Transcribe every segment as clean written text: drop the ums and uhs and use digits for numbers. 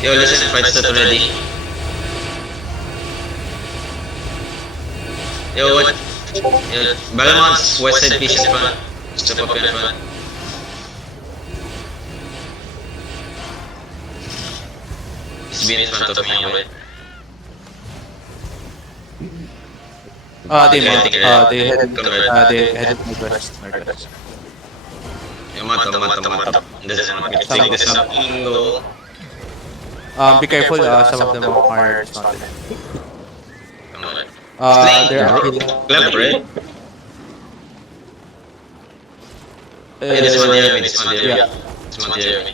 Yo, listen, fight start already. Yo, what? Yo, Belmont's west side piece in front. Step up in front. He's been in front of me, wait. They headed northwest. Yo, mata. Doesn't want me to take this up. No. Be careful, some of them are dismounted. Come on. They're actually... Left, right? Yeah, this one near me. This one near me.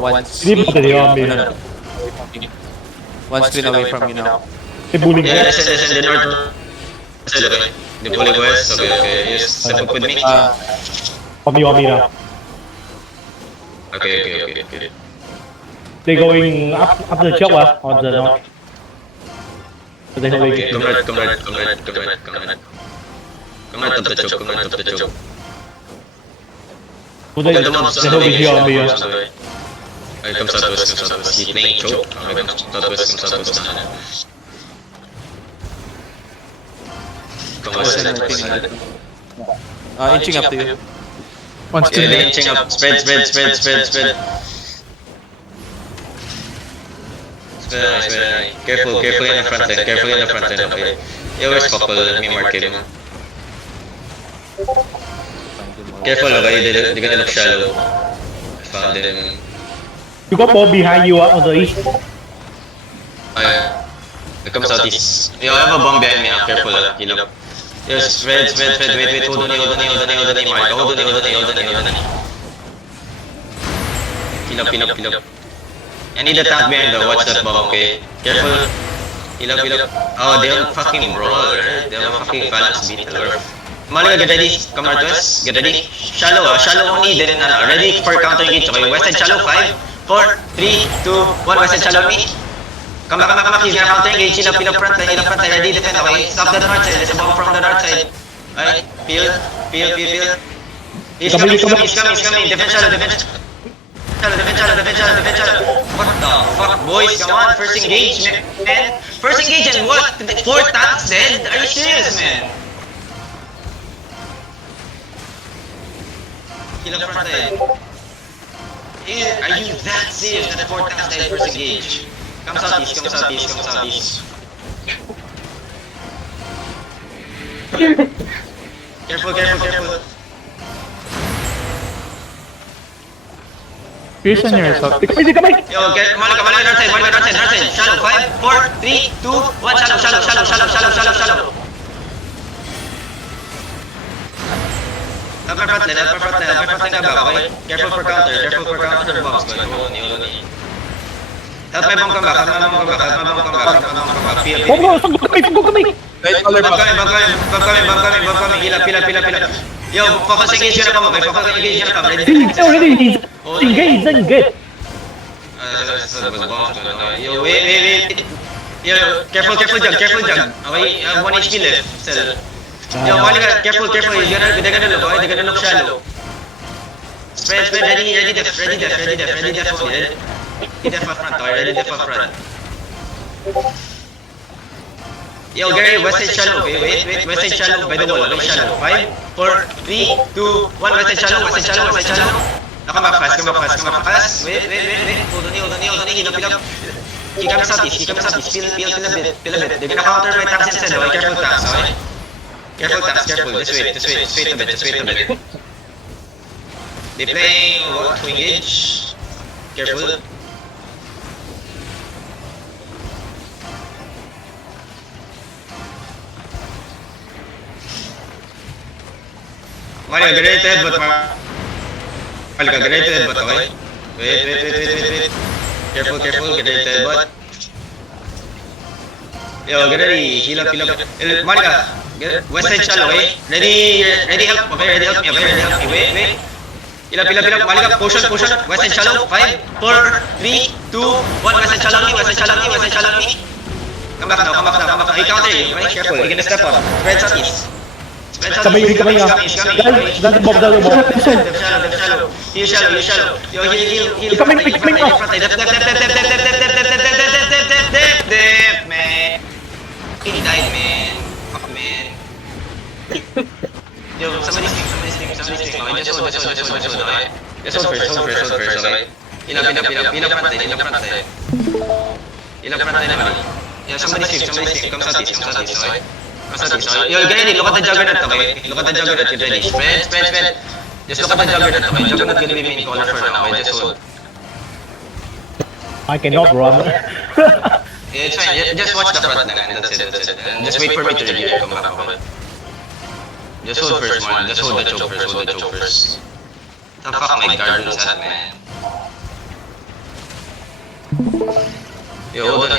Once... No. One screen away from you now. Yeah, listen, the north. Okay. The bully west, okay. You step up with me. Wami now. Okay. They're going up the choke on the north. So they're going Okay, come right up the choke, They're going here on me. Okay, come southwest. He playing choke. Okay, come southwest. Come west. Inching up to you. Yeah, inching up. Spread. Spread. Careful in the front line, okay. You always couple, let me mark him. Careful, okay, they're gonna look shallow. I found him. You got Bob behind you on the east. They come southeast. Yo, I have a bomb behind me, careful, heal up. Yo, spread, wait, hold on, Mark, hold on. Heal up. I need a tank behind though, watch that bomb, okay? Careful. Heal up. Oh, they have fucking brawl, right? They have a fucking phalanx beetle. Malika, get ready. Come northwest. Get ready. Shallow only. Then, ready for counter engage. Okay, west side shallow. 5, 4, 3, 2, 1. West side shallow me. Come back. He's gonna counter engage. Heal up front line. Ready, defend. Okay, stop the north side. There's a bomb from the north side. Alright, peel. He's coming. Defend shallow. What the fuck, boys? Come on, first engage, man. First engage and what? 4 tanks dead? Are you serious, man? Kill up front line. Are you that serious that 4 tanks dead first engage? Come southeast. Careful. Pierce on yourself. Come Yo, get Malika, north side. Shallow. 5, 4, 3, 2, 1. Shallow. Upper front line, okay? Careful for counter bombs. Hold on. Help my bomb come back. Go, come. Right color Bomb coming. Heal up. Yo, focus engage na pa mo. Already, he's engaged. Yo, wait. Yo, careful, Jug. Okay, 1 HP left. Still. Yo, Malika, careful. They're gonna look shallow. Spread, ready def. Ready def up front. Yo, Gary, west side shallow, okay? Wait, west side shallow, by the wall, okay, shallow. 5, 4, 3, 2, 1, west side shallow. Come back fast. Wait. Hold on, heal up. He comes southeast, peel a bit. They're gonna counter my tanks instead, okay? Careful tanks, okay? Careful. Just wait a bit. They playing what? To engage. Careful. Mario, get ready to headbutt, okay? Wait. Careful, get ready to headbutt. Yo, get ready, heal up. Marika, west side shallow, okay? Ready help, okay? Ready help me, wait. Heal up, Marika, potion, west side shallow, 5, 4, 3, 2, 1, west side shallow me. Come back now. He counter you, right? Careful, you're gonna step up. Kamay, He's coming. That's Bob, that's Bob. Def shallow. You shallow. Yo, heal. Coming, Def, man. He died, man. Fuck, man. Yo, somebody sting. Okay, just hold, okay? Just hold first, okay? Heal up front, naman. Yeah, somebody sting. Come southeast, okay? Yo, get ready, look at the juggernaut, okay? Get ready. Spread. Just look at the juggernaut, okay? Juggernaut gonna be main caller for now, okay? Just hold. I cannot run. Yeah, it's fine. Just watch the front lang, and that's it. And just wait for me to review and come back, okay? Just hold first, man. Just hold the choke first. The fuck, my guard knows that, man. Yo, hold on.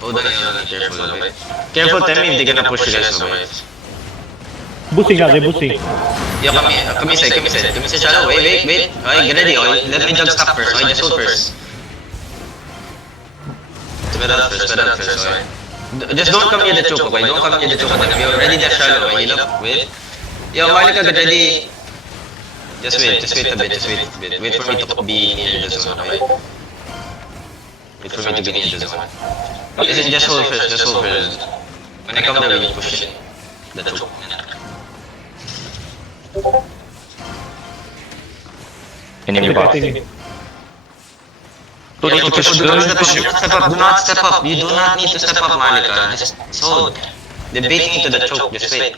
Hold on, careful, okay? Careful, tell me if they're gonna push you guys, okay? Boosting now, they're boosting. Yo, come inside, shallow, wait. Okay, get ready, okay? Let me jug stop first, okay? Just hold first. Spread out first, okay? Just don't come near the choke, okay? Don't come near the choke, okay? You're ready to shallow, okay? Heal up, wait. Yo, Marlika, get ready. Just wait a bit. Wait for me to be near the zone, okay? Wait for me to be near the zone. Listen, just hold first. When I come there, we push it. The choke. Enemy box. Do not step up. You do not need to step up, Marlika. Just hold. They're baiting into the choke. Just wait.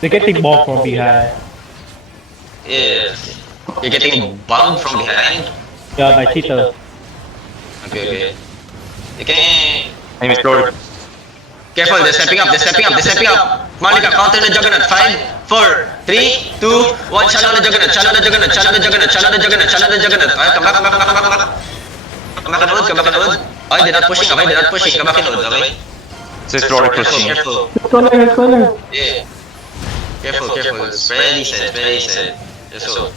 They're getting ball from behind. Yeah. You're getting bugged from behind? Yeah, by cheater. Okay. You can... Enemy explorer. Careful, they're stepping up. Marlika, counter the juggernaut. 5, 4, 3, 2, 1. Shallow the juggernaut. Alright, come back. Come back and hold. Okay, they're not pushing. Come back and hold, okay? It's explorer pushing. Careful. Corner. Yeah. Careful. Spread east. Just hold.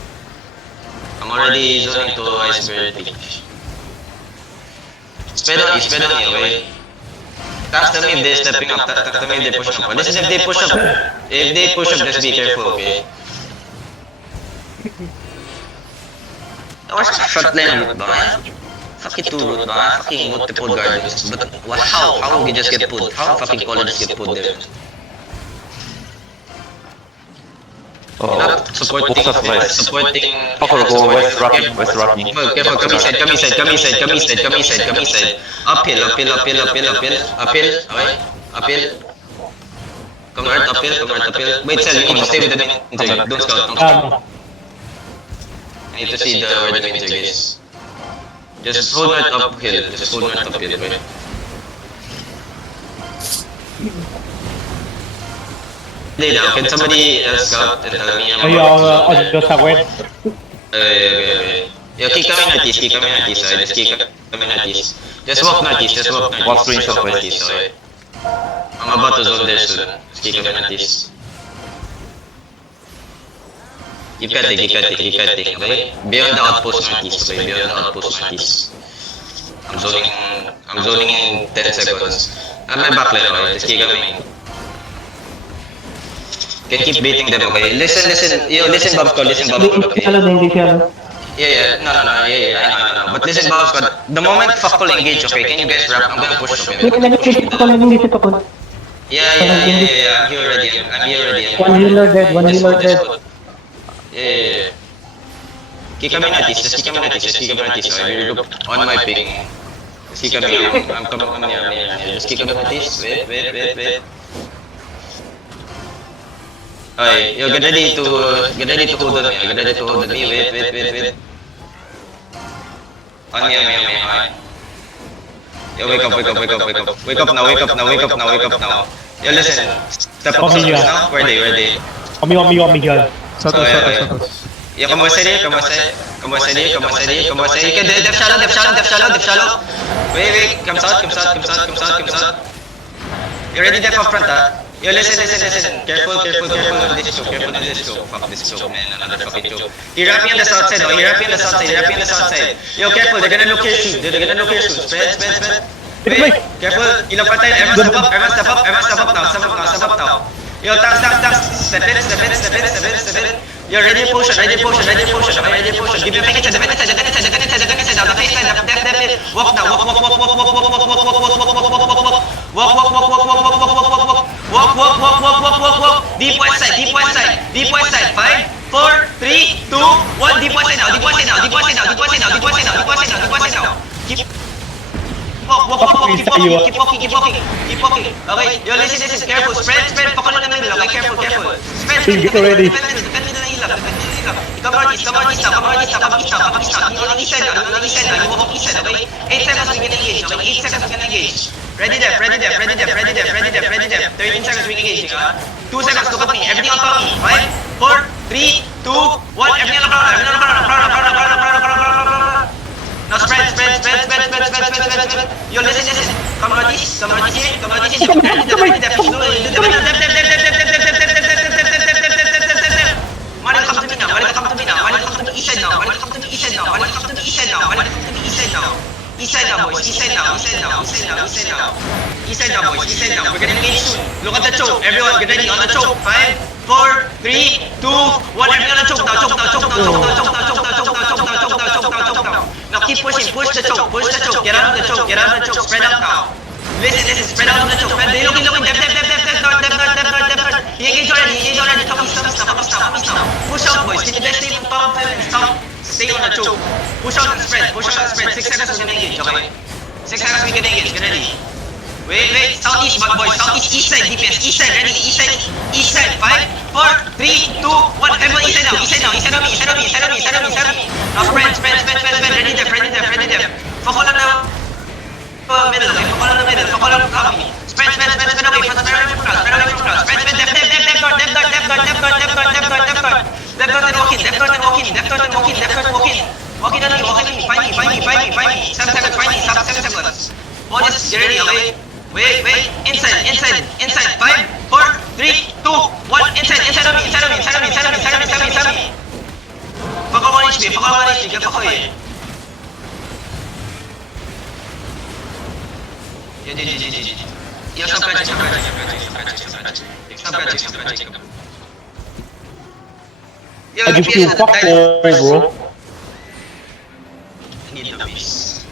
I'm already zoning to iceberg peak. Spread on me, okay? Task tell me if they're stepping up, tell me if they're pushing up. Listen, if they push up, just be careful, okay? What's shot line route ba? Fucking 2 route ba? Fucking multiple guards. But what, how we just get pulled? How fucking colors get pulled there? Supporting. Upper go west rocking. Careful, come inside. Uphill, okay? Uphill. Come earth, uphill. Wait, Sel, you need to stay with the main. Don't scout. I need to see where the main is. Just hold earth uphill, wait. Lay down, can somebody else scout and tell me Are you on the southwest? Okay. Yo, keep coming northeast, okay? Just keep coming northeast. Just walk northeast. Walk straight southwest. Okay? I'm about to zone there soon. Just keep coming northeast. Keep cutting, okay? Beyond the outpost northeast, okay? I'm zoning in 10 seconds. I'm my backline, okay? Just keep coming. Can keep beating them, okay? Listen. Yo, listen, Bob Scott, okay? Shallow. Yeah, no, I know. But listen, Bob Scott, the moment fuck will engage, okay? Can you guys wrap? I'm gonna push, okay? Nag-visit ako. Yeah, I'm here already. One healer dead. Yeah. Keep coming at this, just keep coming at this, okay? Look on my ping. Just keep coming, I'm coming here. Just keep coming at this, wait. Okay, yo, get ready to hold on me, wait. On me, okay? Yo, wake up now. Yo, listen, step up now, where they? On me, girl. Yo, como ese día. Okay, def shallow. Wait, comes out. You ready def up front, ah? Yo, listen. Careful on this choke. Fuck this choke, man. Another fucking choke. Hirapi on the south side, Yo, careful. They're gonna look here soon. Spread. Wait. Careful. Ilang patay. Everyone step up now. Yo, tanks. Step in. Yo, ready potion. Give me a package at the minute. Walk now. Walk. Deep west side. 5, 4, 3, 2, 1. Deep west side now. Keep walking. Okay, yo, listen. Careful. Spread. Pakulo na middle. Okay, careful. Spread. Get ready. Defend middle. Come on east now. East now. East now. You walk east side, okay? 8 seconds we can engage. Ready there. 13 seconds we engage, 2 seconds to me. Everything on top of me. 5, 4, 3, 2, 1. Everything on front. Now spread. Yo, listen. Come on this. Malik, come to me now. Malik, come to me east side now. East side now, boys. East side now. We're gonna engage soon. Look at the choke. Everyone, get ready on the choke. 5, 4, 3, 2, 1. Everyone on the choke now. Now keep pushing. Push the choke. Get out of the choke. Spread out now. Listen. Spread out of the choke. They're looking. Depth. He engage already. Come now. Push out, boys. Can you guys stay on top of him and stay on the choke? Push out and spread. 6 seconds we can engage, okay? 6 seconds we can engage. Get ready. Wait. Southeast, my boys. Southeast, east side, DPS. East side, ready. East side. 5, 4, 3, 2, 1. Everyone east side now. East side of me. Now spread. Ready there. Focus on the middle, okay? Focus on the copy. Spread away from crowd. Spread depth north and walk in. Walk in on me. Find me. 7 seconds. All just get ready, okay? Wait. Inside. 5, 4, 3, 2, 1. Inside of me. Fuck on 1 HP. Get fuck away. Yeah, stop catching. Yo, I just feel fucked over, bro. I need the base.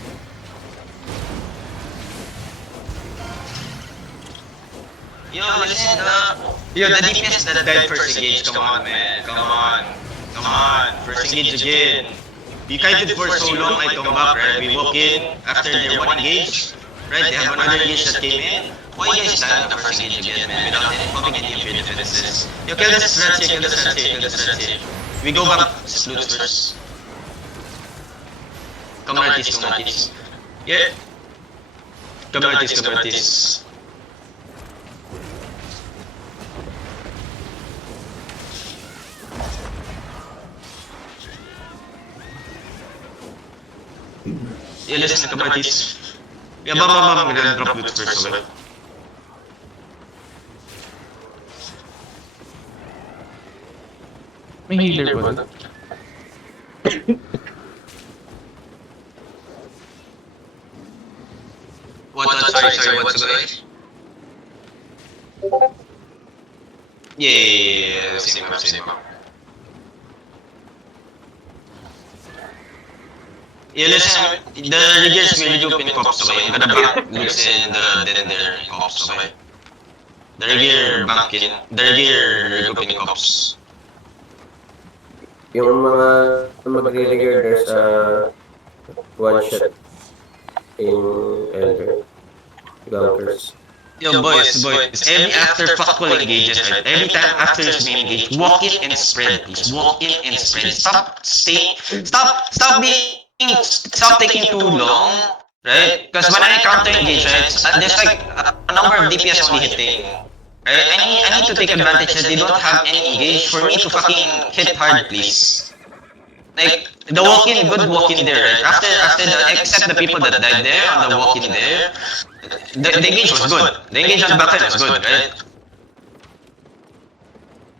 Yo, listen, the DPS that died first engage. Come on, man. Come on. First engage again. We kited for so long, I come back, right? We walk in after their one engage. Right, they have another engage that came in. Why you guys stand the first engage again, man? Without any fucking defenses. You kill the strats here. We go back to loot first. Come artist. Yeah. Come artist. Yeah, listen, come artist. Yeah, bam, we're gonna drop loot first, okay? May healer ba? Sorry, what's good? Yeah, same up. Yeah, listen, the riggers will loop in cops, okay? I'm gonna back looks in the deader cops, okay? The rigger loop in cops. Yung mga magre-rigger, there's a one shot in Elder. Bunkers. Yo, boys, every after fuckful engages, right? Every time after this main engage, walk in and spread, please. Stop taking too long, right? Because when I counter engage, right, there's like a number of DPS only hitting. Right? I need to take advantage that they don't have any engage for me to fucking hit hard, please. Like, the walk-in, good walk-in there, right? After except the people that died there on the walk-in there, the engage was good. The engage on the back end was good, right?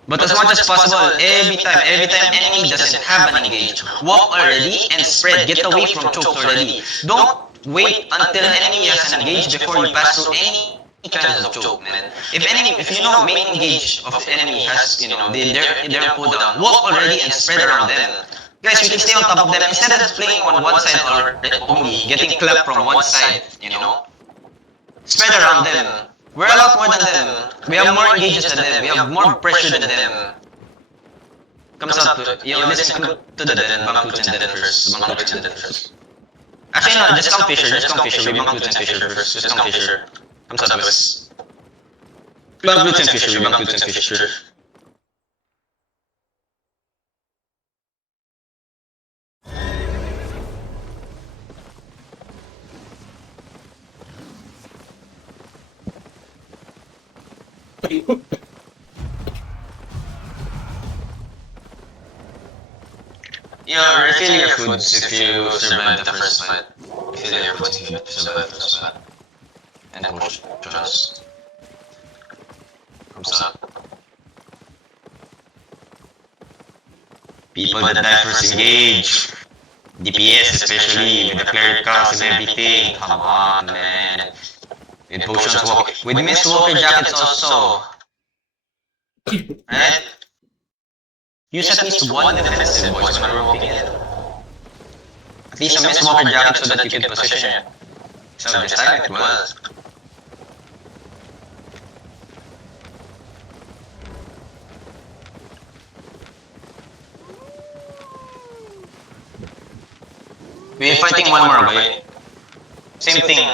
But as much as possible, every time enemy doesn't have an engage, walk already and spread. Get away from chokes already. Don't wait until enemy has an engage before you pass through any kinds of choke, man. If you know main engage of enemy has, their cooldown, walk already and spread around them. Guys, we can stay on top of them instead of just playing on one side or only getting clapped from one side, Spread around them. We're a lot more than them. We have more engages than them. We have more pressure than them. Comes out to, listen to the den, bank Lutz and den first. Bank Lutz and den first. Actually, no, just come Fisher. We bank Lutz and Fisher first. Just come Fisher. Comes out to us. Bank Lutz and Fisher. We bank Lutz and Fisher. Yeah, refill your foods if you survive the first fight. Refill your foods if you survive the first fight. And push, trust. Comes up. People that die first engage. DPS especially, with the cleric costs and everything. Come on, man. With potions walk. With Mist Walker jackets also. Right? Use at least one defensive voice when we're walking in. At least a Mist Walker jacket so that you can position it. So this time it was. We're fighting one more, boy. Same thing.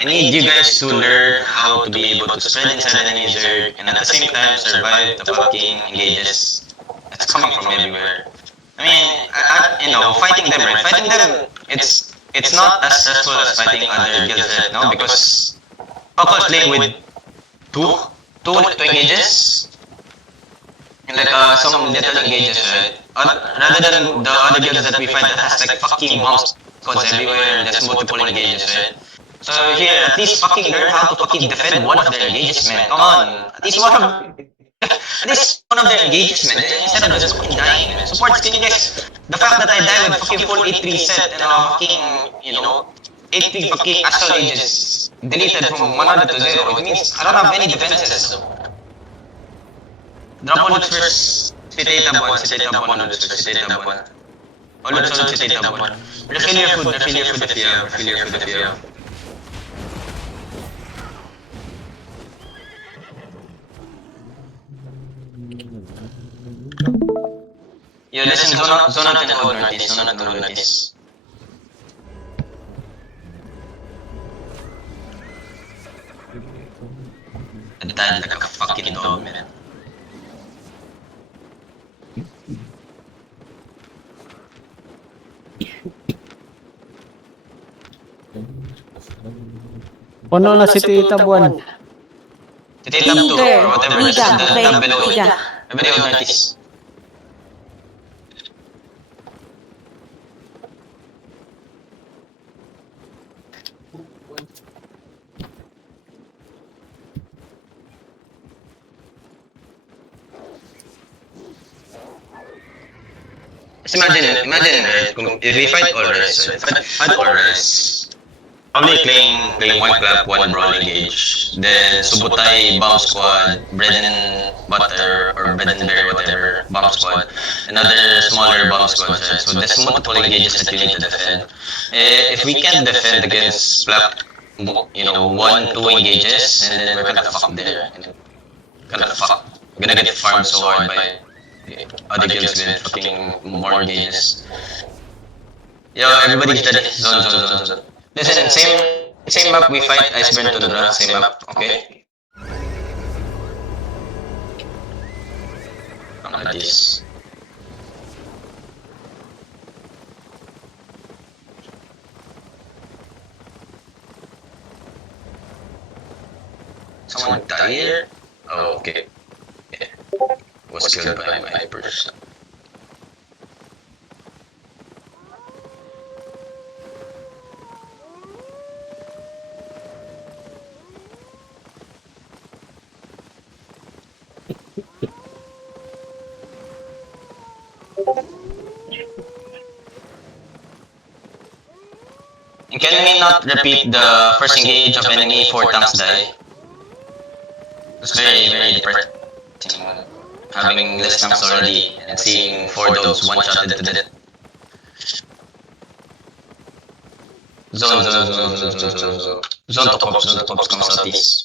I need you guys to learn how to be able to spread inside the enemy zerg and at the same time survive the fucking engages that's coming from everywhere. I mean, fighting them, right? Fighting them, it's not as stressful as fighting other guilds right now because Paco is playing with two engages and like some little engages, right? Rather than the other guilds that we fight that has like fucking bomb squads everywhere and there's multiple engages, right? So here, at least fucking learn how to fucking defend one of their engages, man. Come on. At least one of their engages, man. Instead of just fucking dying, man. Supports, can you guys... The fact that I die with fucking full 8-3 set and fucking, 8-3 fucking Astral Ages deleted from 100 to 0, it means I don't have any defenses. Drop on Lutz first. Sitay tab 1, Sitay tab 1, Lutz first, Sitay tab 1. Oh, Lutz on Sitay tab 1. Refill your food if you have, refill your food if you have. Yo, listen, zone out and hold notice, zone out and hold notice. I died like a fucking dog, man. Puno na si Tita Buwan. Titay tab 2 or whatever, just the tab below it. Everybody hold notice. Just imagine, if we fight Aurors, probably playing one clap, one brawl engage, then Subutai, bomb squad, bread and butter, or bread and berry, whatever, bomb squad, another smaller bomb squad, right? So there's multiple engages that you need to defend. If we can't defend against clap, 1-2 engages, and then we're kinda fucked there. We're gonna get farmed so hard by other guilds with fucking more engages. Yo, everybody's dead. Zone. Listen, same map we fight Iceburn Tundra, same map, okay? Like this. Someone died here? Oh, okay. Yeah. Was killed by my person. And can we not repeat the first engage of enemy 4 tanks die? It's very, very depressing. Having less tanks already and seeing 4 dogs one-shotted to death. Zone to pops, come southeast.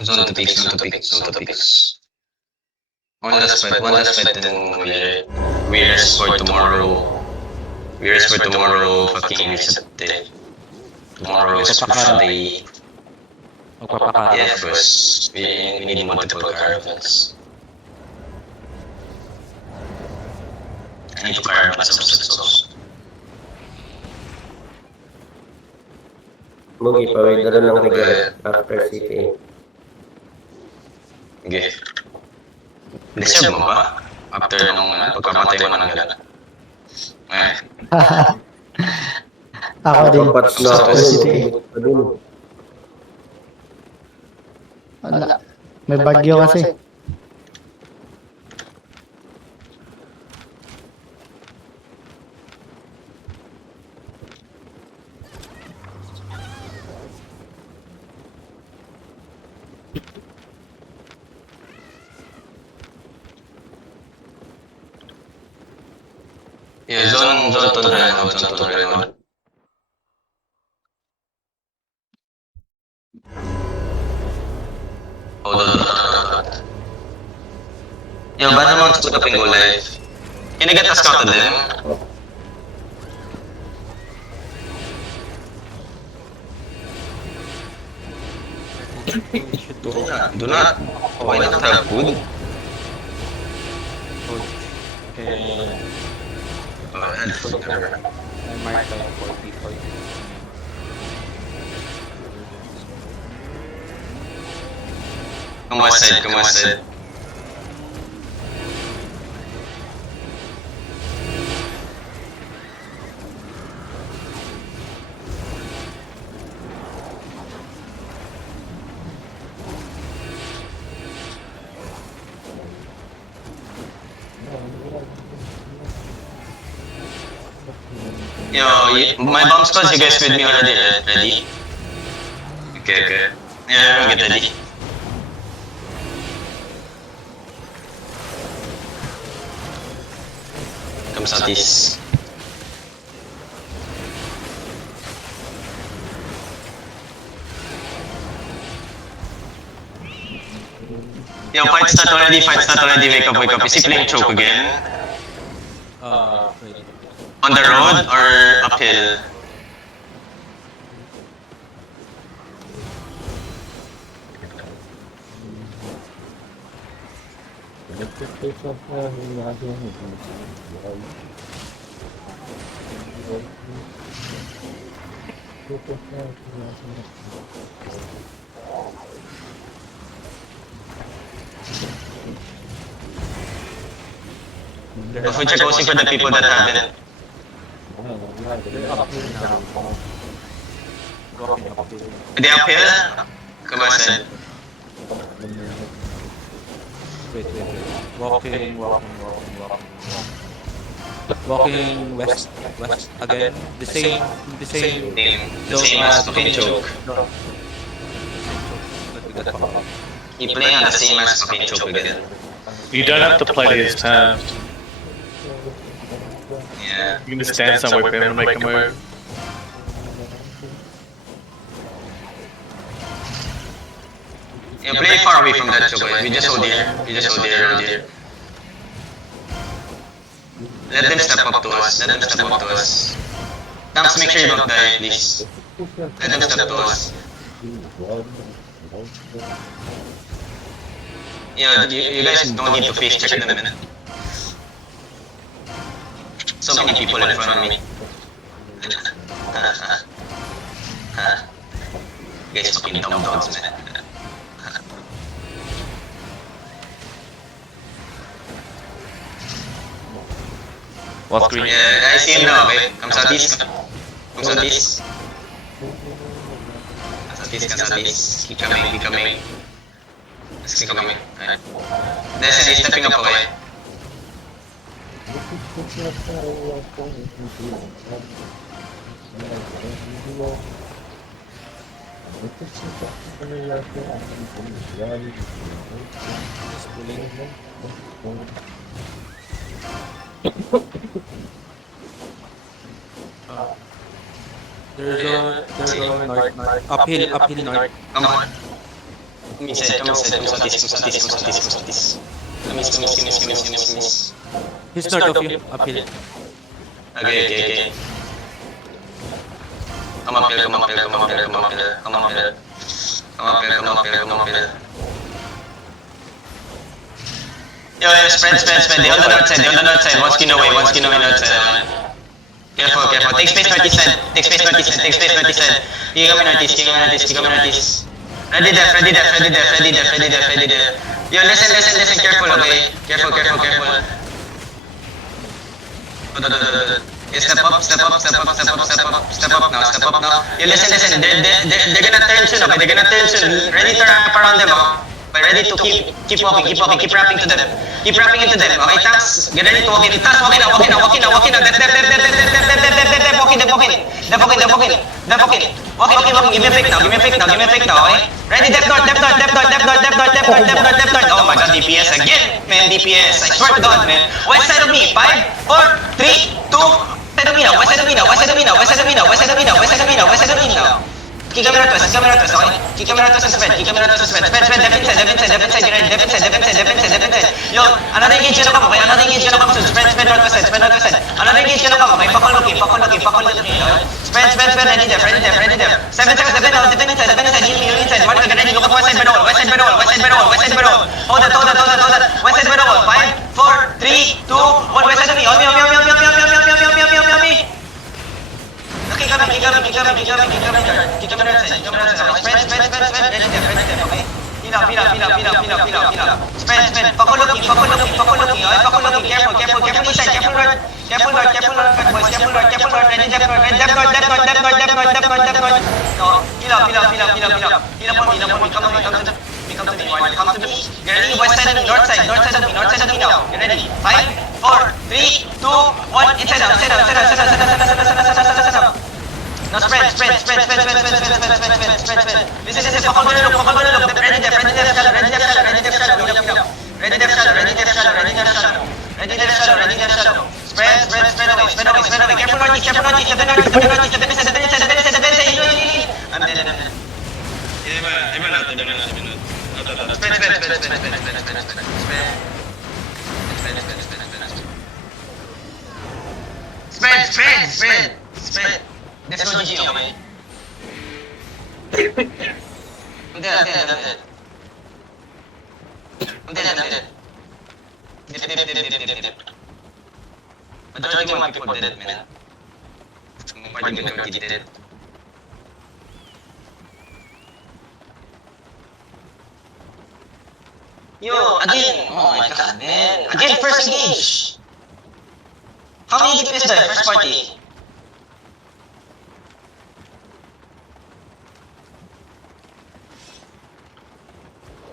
Zone to peaks. One last fight, then we rest for tomorrow. We rest for tomorrow, fucking reset it. Tomorrow is Friday. Magpapakala. Yeah, first, we need multiple caravans. I need to caravan some sets. Mugi, paway dala ng regret after CTA. Okay. Deserve mo ba? After nung pagkamatay mo ng gala. Eh, Ako din. Patch na ako. CTA. Wala. May bagyo kasi. yeah, zone to reload. Hold on. Yo, bad naman split up and go live. Can I get a scout to them? Do not. Why not have food? Okay. Oh, and food. I mark like 4 people. Come west side. Yo, my bomb squads, you guys with me already, right? Ready? Okay. Yeah, everyone get ready. Come southeast. Yo, fight start already, wake up. Is he playing choke again? Wait. On the road or uphill? If we check also for the people that haven't. Are they uphill? Come on, sir. Wait. Walking west again. The same The same as fucking choke. He playing on the same as fucking choke again. You don't have to play his terms. Yeah. You can just stand somewhere for him and make a move. Yeah, play far away from that choke. We just hold here. Let them step up to us. Tanks, make sure you don't die, please. Let them step to us. Yeah, you guys don't need to face check them, man. So many people in front of me. You guys fucking dumb dogs, man. What's green? Yeah, I see him now, okay? Come southeast. Come southeast. Southeast. Keep coming, keep coming. Let's keep coming. Alright. Desen is stepping up, okay? There's a north. Uphill north. Come on. Come southeast. Miss. He's north of you. Uphill. Okay. Come up here. Yo, spread. They on the north side. One skin away north side. Careful. Take space northeast. Keep coming northeast. Ready there. Yo, listen. Careful, okay? Careful. Step up now. You listen. They're gonna turn soon, okay? Ready to wrap around them, okay? Ready to keep walking. Keep wrapping to them. Keep wrapping into them, okay? Tanks, get ready to walk in. Tanks, walking now. Dep. Walking. Give me a fake now, okay? Ready, dep north. Oh my god, DPS again, man, DPS. I swear to God, man. West side of me, 5, 4, 3, 2. West side of me now. Keep coming out to us, okay? Keep coming out to us, spread. Spread, dep inside, Yo, another engage yellow come, okay? Spread north side. Another engage yellow come, okay? Pakol looking, Spread, ready there. 7 seconds, dep inside, heal inside. Mark, get ready, look at west side bedroll. Hold that. West side bedroll, 5, 4, 3, 2, 1, west side of me, on me. Keep coming, Keep coming outside. Spread, ready there, okay? Peel up. Spread. Pakol looking, careful inside, careful north, boys, careful north, ready dep north. No, peel up on me, come to me, get ready, west side of me, north side of me now, get ready, 5, 4, 3, 2, 1, inside out. No, spread. Listen, pakol look, ready def shallow, spread away, careful northeast, I'm dead. Spread. There's no G, okay? I'm dead. Dip. Majority of my people did it, man. Majority did it. Yo, again! Oh my god, man. Again, first engage! How many DPS there? First party?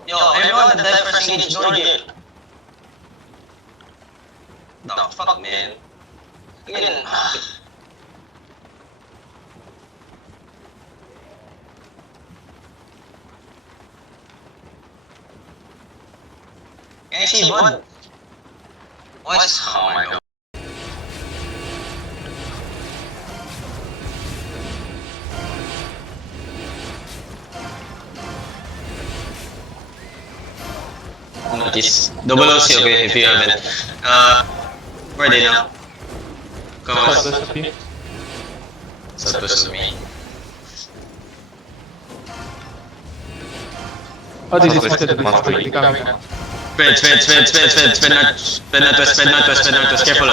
Yo, everyone that died first engage, no deal. The fuck, man? Again, can I see one? What's... Oh my god. Notice. Double OC, okay, if you haven't. Where are they now? Come on. Southwest of me. Oh, they dismounted the beast. They coming now. Spread northwest, careful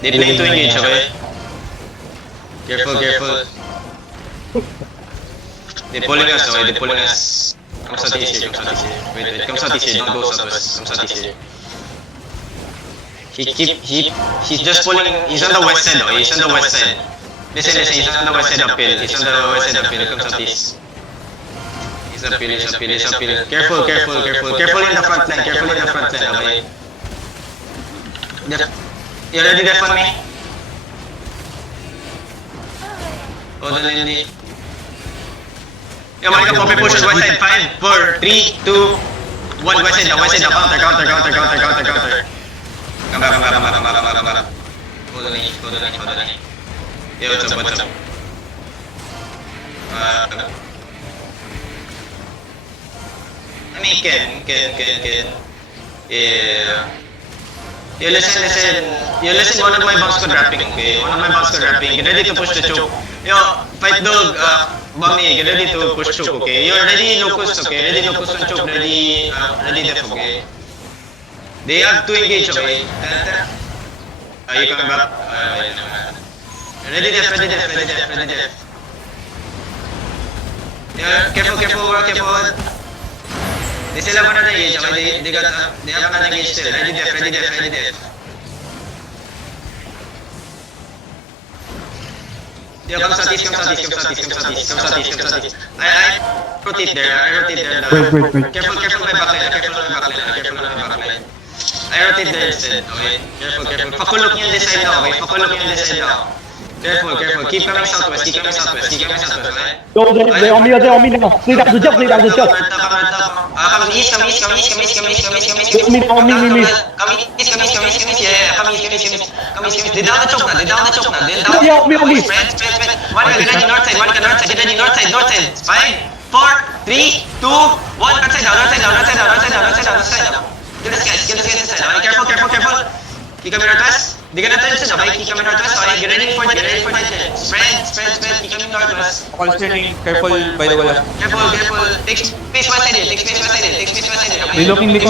They plan to engage, okay? Careful. They're pulling us, okay? They're pulling us. Come southeast here. Wait, come southeast here, don't go southwest. Come southeast here. He's just pulling, he's on the west side, okay? He's on the west side. Listen, he's on the west side uphill. Come southeast. He's uphill. Careful in the front line, okay? You ready there for me? Hold on, Andy. Yo, Monica, pop pushes west side. 5, 4, 3, 2, 1. West side now. Counter. Come back. Hold on. Yo, what's up? I mean, can. Yeah. You listen, one of my bombs could wrapping, okay? Get ready to push the choke. Yo, fight dog, Bummy, get ready to push choke, okay? You're ready locust, okay? Ready locust and choke, ready def, okay? They have to engage, okay? Are you coming back? Ready def. Yeah, careful. They still have another engage, okay? They have another engage still. Ready def. Yo, come southeast. I rotate there. Wait. Careful my backline. I rotate there instead, okay? Careful. Pakulok nyo this side now. Careful. Keep coming southwest, okay? Yo, they're on me now. Lead up the jump. Come east. Me. Come east. Yeah, come east. They down the choke now. Me. Spread. One get ready north side. Get ready north side. 5, 4, 3, 2, 1. North side down. Get this guys inside. Alright, careful. Keep coming northwest. They're gonna turn to okay? Keep coming northwest. Alright, get ready for the spread. Keep coming northwest. Call standing. Careful by the wall. Careful. Take space west side. Okay? They looking. He's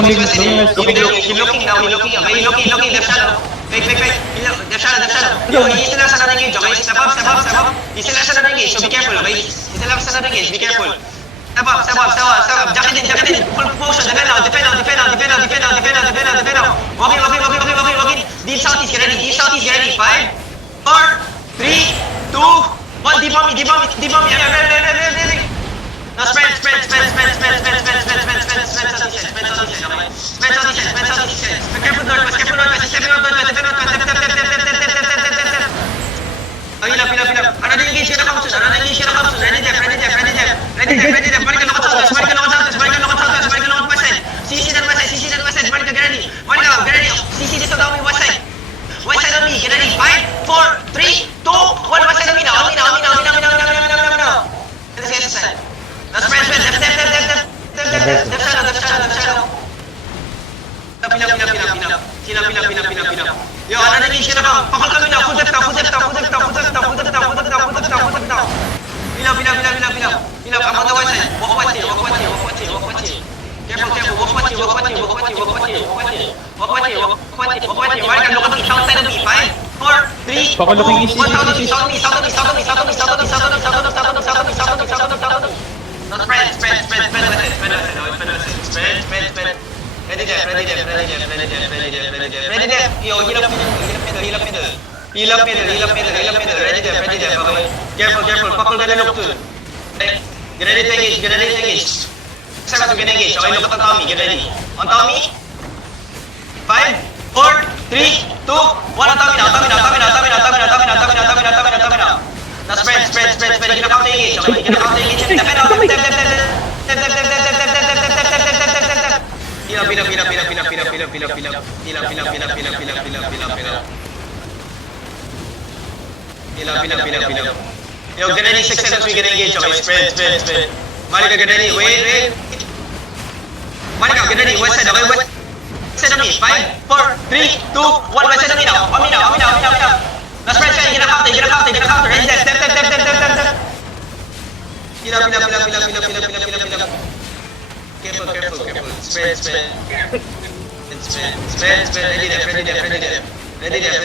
looking now. Left shadow. Fake. Left shadow. Yo, he still has another engage, okay? Step up. He still has another engage, so be careful, okay? Be careful. Step up. Jack it in. Full potion. Defend now. Walking. Deep southeast, get ready. 5, 4, 3, 2, 1. Deep bomb me. Now spread. Careful northwest. Another engage gonna come soon. Ready there. Monica, look at southwest. CC that west side. Monica, get ready. CC this down me west side. West side on me. Get ready. 5, 4, 3, 2, 1. West side on me now. Let's get this side. Now spread. Left shadow. Pin up. Yo, another engage gonna come. Pakal kami now. Full depth now. Pin up. I'm on the west side. Walk west here. Careful. Walk west here. Monica, look at me. South side of me. 5, 4, 3, 2, 1. South of me. No, spread. Ready there. Yo, heal up middle. Ready there. Okay. Careful. Pakul gonna look too. Get ready to engage. Saan to engage? Okay, look at Tommy. Get ready. On Tommy. 5, 4, 3, 2, 1. On Tommy now. Now spread. Gonna count the engage. Okay, Defend out. Pin up. Yo, get ready, 6 seconds, we can engage, okay? Spread. Monica, get ready, wait. Monica, get ready, west side, okay? West side of me, 5, 4, 3, 2, 1, west side of me now. On me now. Now spread, get a counter, ready, step. Pin up. Careful. Spread. Spread. Ready there.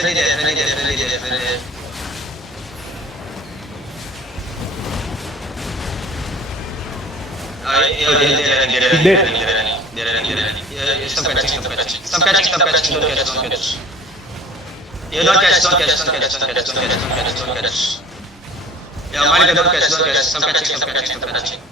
Stop catching. Don't catch. Yeah, don't catch. Yeah, Monica, don't catch. Stop catching.